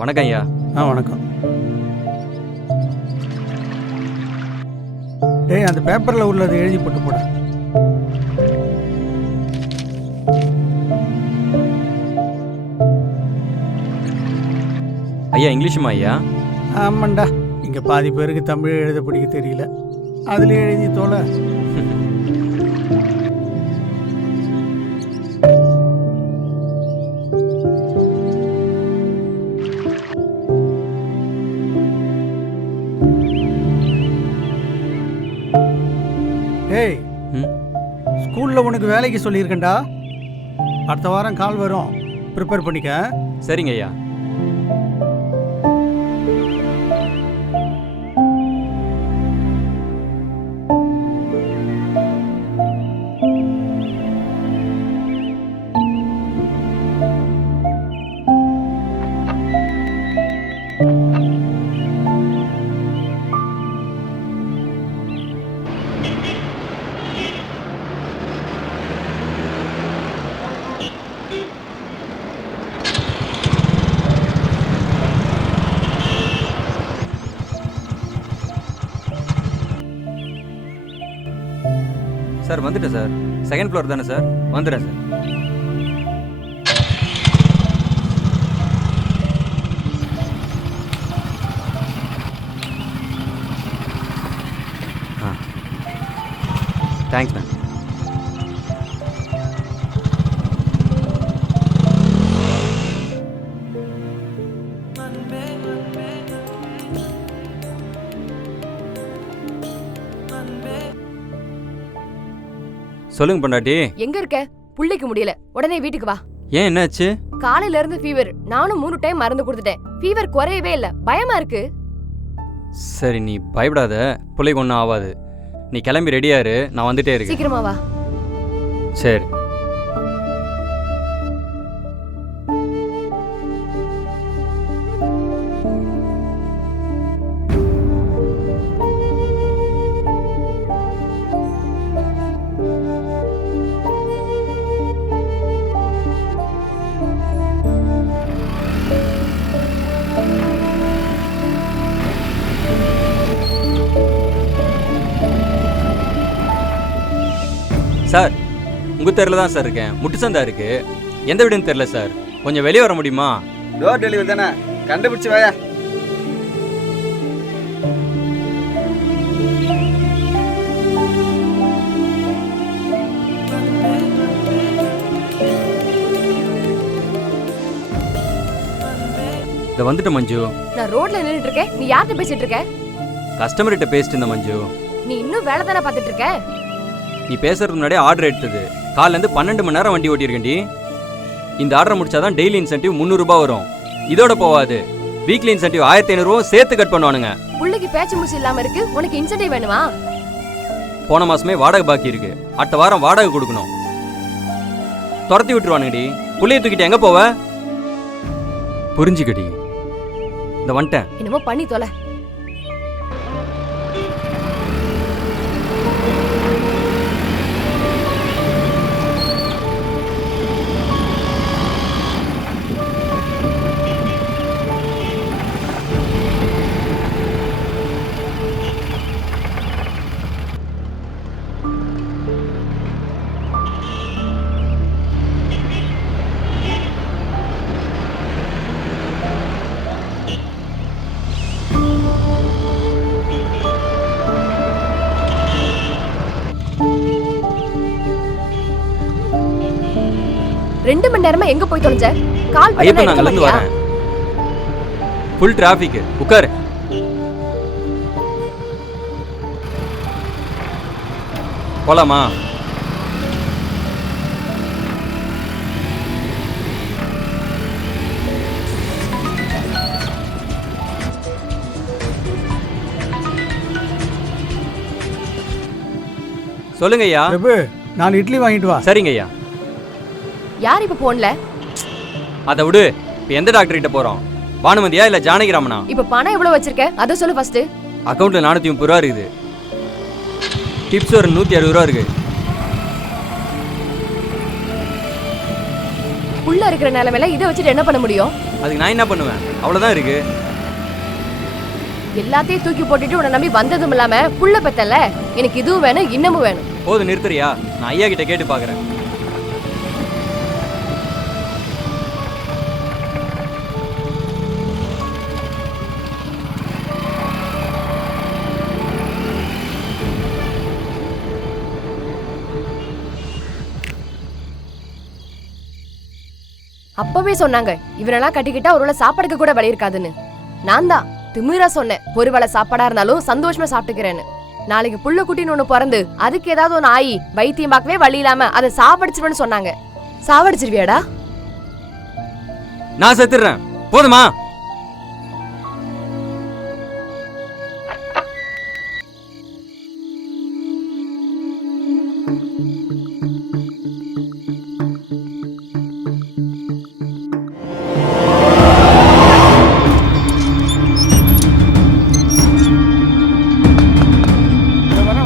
வணக்கம் ஐயா. வணக்கம். டேய், அந்த பேப்பரில் உள்ளதை எழுதி போட்டு போட. ஐயா இங்கிலீஷுமா ஐயா? ஆமாண்டா, இங்கே பாதி பேருக்கு தமிழ் எழுத படிக்க தெரியல, அதுலேயே எழுதி தோலை. ஏய், ஸ்கூலில் உனக்கு வேலைக்கு சொல்லியிருக்கேன்டா. அடுத்த வாரம் கால் வரும், ப்ரிப்பேர் பண்ணிக்க. சரிங்க ஐயா. சார் வந்துட்டேன் சார். செகண்ட் ஃப்ளோர் தானே சார்? வந்துடுறேன் சார். Thanks ma'am. சொல்லுங்க பொண்டாட்டி. எங்க இருக்க? புள்ளைக்கு முடியல, உடனே வீட்டுக்கு வா. ஏன், என்னாச்சு? காலையில இருந்து ஃபீவர். நானும் 3 டைம் மருந்து கொடுத்துட்டேன். ஃபீவர் குறையவே இல்ல, பயமா இருக்கு. சரி, நீ பயப்படாத, பிள்ளைக்கு ஒன்றும் ஆகாது. நீ கிளம்பி ரெடியாரு, நான் வந்துட்டே இருக்கேன். சீக்கிரமா வா. சரி. சார், உங்கள் தெருவில் தான் சார் இருக்கேன். முட்டுசந்தா இருக்கு. எந்த வீடுன்னு தெரியல சார். கொஞ்சம் வெளியே வர முடியுமா? டோர் டெலிவரி தானே, கண்டுபிடிச்சு வாயா. இதை வந்துட்டு மஞ்சு. நான் ரோட்ல நின்னுட்டு இருக்கேன், நீ யார்கிட்ட பேசிட்டு இருக்க? கஸ்டமர்கிட்ட பேசிட்டு இருந்த மஞ்சு. நீ இன்னும் வேலை தானே பார்த்துட்டு இருக்க? நீ பேசுறதுக்கு முன்னாடியே ஆர்டர் எடுத்தது. காலிலேருந்து 12 மணி நேரம் வண்டி ஓட்டியிருக்கேன்டி. இந்த ஆர்டர் முடிச்சாதான் டெய்லி இன்சென்டிவ் 300 ரூபாய் வரும். இதோட போவாது, வீக்லி இன்சென்டிவ் 1500 சேர்த்து கட் பண்ணுவானுங்க. புள்ளைக்கு பேச்சு மூச்சு இல்லாம இருக்கு, உனக்கு இன்சென்டிவ் வேணுமா? போன மாசமே வாடகை பாக்கி இருக்கு. அடுத்த வாரம் வாடகை கொடுக்கணும். துரத்தி விட்டுருவானுங்கடி. புள்ளைய தூக்கிட்டு எங்க போவ? புரிஞ்சுக்கடி. இந்த வந்துட்டேன். என்னமோ பண்ணி தொலை. ரெண்டு மணி நேரமா எங்க போய் தொலைஞ்ச? கால் பண்ணா ஐயப்பன் நான் வந்து வரேன். Full traffic. உட்காரு. போலாமா? சொல்லுங்க ஐயா. நான் இட்லி வாங்கிட்டு வா. சரிங்க ஐயா. யார் இப்ப போன்ல? அதை விடு. இப்ப எந்த டாக்டர் கிட்ட போறோம்? பானுமதியா இல்ல ஜானகிராமனா? இப்ப பணம் எவ்வளவு வச்சிருக்க அத சொல்லு ஃபர்ஸ்ட். அக்கவுண்ட்ல 430 ரூபா இருக்குது. டிப்ஸ் ஒரு 160 ரூபா இருக்கு. புள்ள இருக்கிற நிலைமையில இதை வச்சுட்டு என்ன பண்ண முடியும்? அதுக்கு நான் என்ன பண்ணுவேன்? அவ்வளவுதான் இருக்கு. எல்லாத்தையும் தூக்கி போட்டுட்டு உன்னை நம்பி வந்ததும் இல்லாம புள்ள பெத்தல, எனக்கு இதுவும் வேணும் இன்னமும் வேணும். போதும் நிறுத்துறியா? நான் ஐயா கிட்ட கேட்டு பாக்குறேன். அப்பவே சொன்னாங்க இவரெல்லாம் கட்டிக்கிட்டா ஒருவேளை சாப்பாடுக்கு கூட வழி இருக்காதுன்னு. நான் தான் திமிரா சொன்னேன், ஒருவேளை சாப்பாடா இருந்தாலும் சந்தோஷமா சாப்பிட்டுக்கிறேன்னு. நாளைக்கு புள்ள குட்டின்னு ஒண்ணு பிறந்து அதுக்கு ஏதாவது ஒண்ணு ஆயி வைத்தியம் பார்க்கவே வழி இல்லாம அதை சாவடிச்சிருவேன்னு சொன்னாங்க. சாவடிச்சிருவியாடா? நான் செத்துறேன். போதுமா?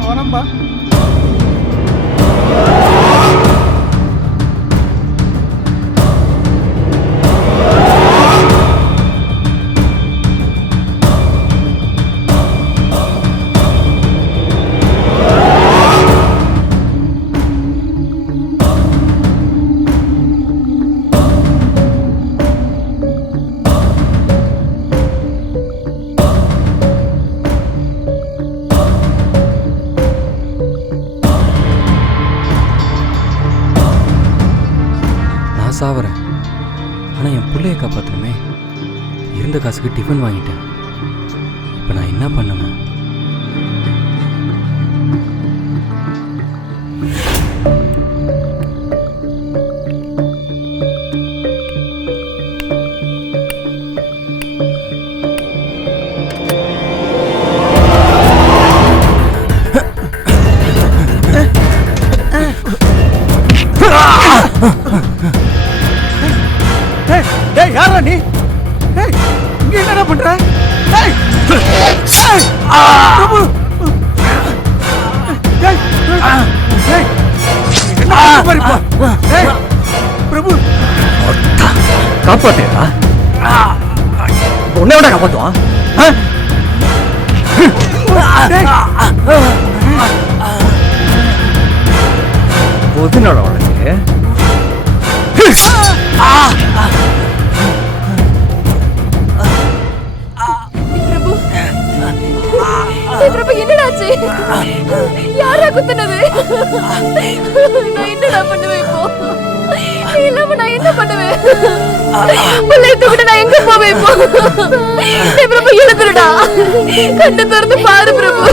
வரம்பா. சாவறேன். ஆனா என் பிள்ளைய காப்பாத்தணுமே. இருந்த காசுக்கு டிஃபன் வாங்கிட்டேன். இப்ப நான் என்ன பண்ணுவேன்? யாரா நீ? இங்க என்னடா பண்ற? பிரபு காப்பாத்தேடா. உன்னை விட காப்பாத்துவான். பொதுநட உனக்கு பிரபு என்னடாச்சு? யாரா குத்துனது? நான் என்னடா பண்ணுவேன் இப்போ? இல்லாம நான் என்ன பண்ணுவேன்? பிள்ளைய தூக்கிட்டு நான் எங்க போவேன் இப்போ? பிரபு எழுதுடா, கண்ணை திறந்து பாரு பிரபு.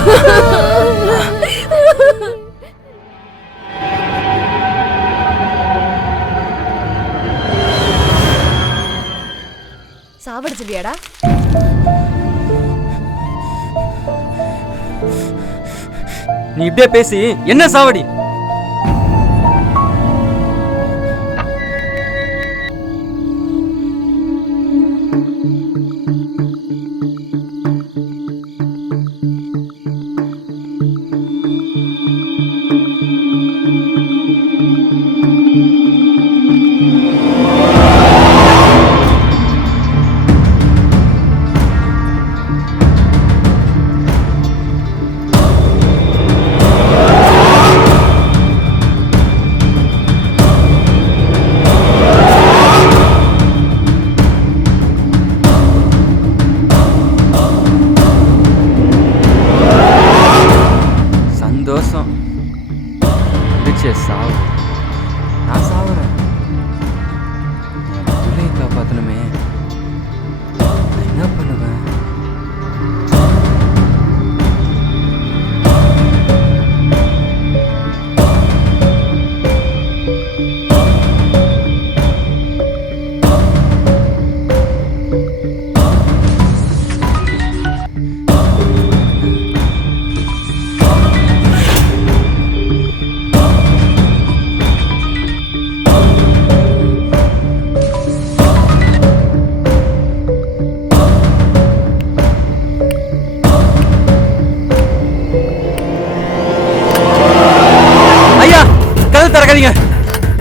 சாவடிச்சிட்டியாடா? நீ இப்படியே பேசி என்ன சாவடி? சாவு. நான் சாவுறேன். பிள்ளையை காப்பாத்தணுமே. நான் என்ன பண்ணுவேன்?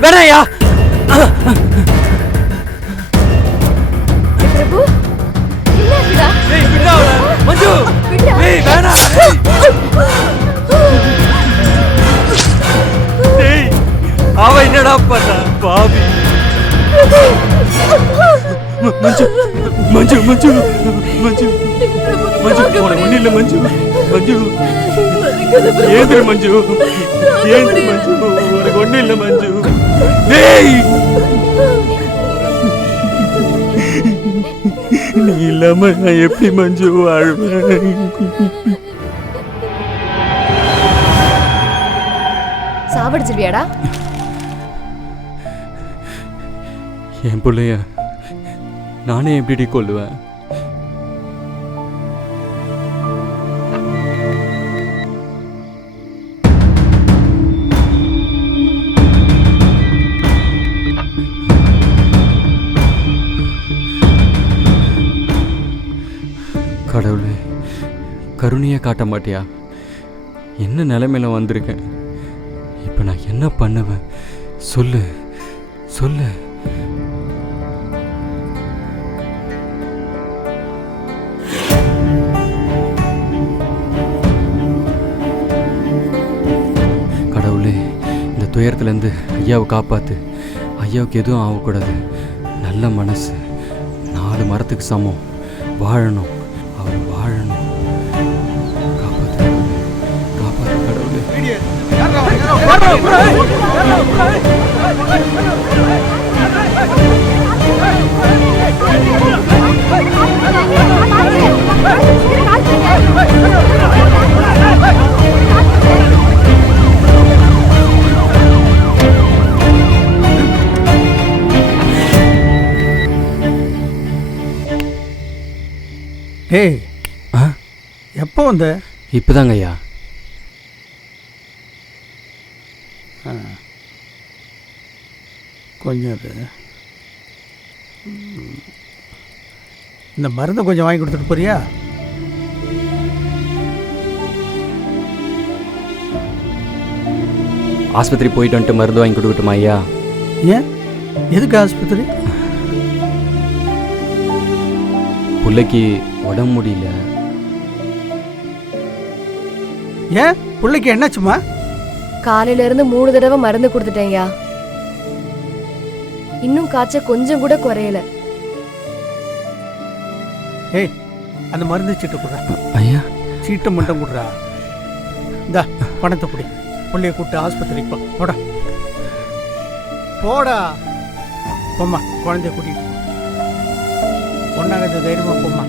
வேணாயா? மஞ்சு விடுடா. ஏய் வேணாம் டேய் அவ என்னடா பண்ணா பாவி மஞ்சு மஞ்சு மஞ்சு மஞ்சு மஞ்சு உனக்கு ஒண்ணு இல்ல மஞ்சு மஞ்சு ஏந்திரு மஞ்சு ஏந்திரு மஞ்சு உனக்கு ஒண்ணு இல்ல மஞ்சு டேய் நீ இல்லாம நான் எப்படி மஞ்சு வாழ்வேன் சாவடிச்சிருவியாடா? என் பிள்ளைய நானே எப்படி கொல்லுவேன்? கடவுளே கருணையை காட்ட மாட்டியா? என்ன நிலைமையில வந்திருக்கேன் இப்போ நான் என்ன பண்ணுவேன்? சொல்லு சொல்லு. கடவுளே இந்த துயரத்துலேருந்து ஐயாவை காப்பாற்று. ஐயாவுக்கு எதுவும் ஆகக்கூடாது. நல்ல மனசு 4 மரத்துக்கு சமம். வாழணும், அவர் வாழணும். காப்பாற்று காப்பாற்று கடவுளே. ஏய் ஆ எப்போ வந்த? இப்போதாங்க ஐயா. கொஞ்சம் இரு. இந்த மருந்தை கொஞ்சம் வாங்கி கொடுத்துட்டு போறியா? ஆஸ்பத்திரி போயிட்டு வந்துட்டு மருந்து வாங்கி கொடுக்கட்டுமா ஐயா? ஏன் எதுக்கு ஆஸ்பத்திரி? பிள்ளைக்கு உடம்பு முடியல. ஏன் பிள்ளைக்கு என்னாச்சுமா? காலையில இருந்து 3 தடவை மருந்து கொடுத்துட்டேன்யா. இன்னும் காய்ச்சல் கொஞ்சம் கூட குறையல. ஏய் அந்த மருந்து சீட்டை கொடுறா. ஐயா சீட்டை மட்டும் கொடுறா. இந்தா பணத்தை பிடி. பிள்ளைய கூப்பிட்டு ஆஸ்பத்திரிக்கு போ. போடா போடா. போம்மா குழந்தைய கூட்டிகிட்டு. ஒன்றாக தைரியமாக போம்மா.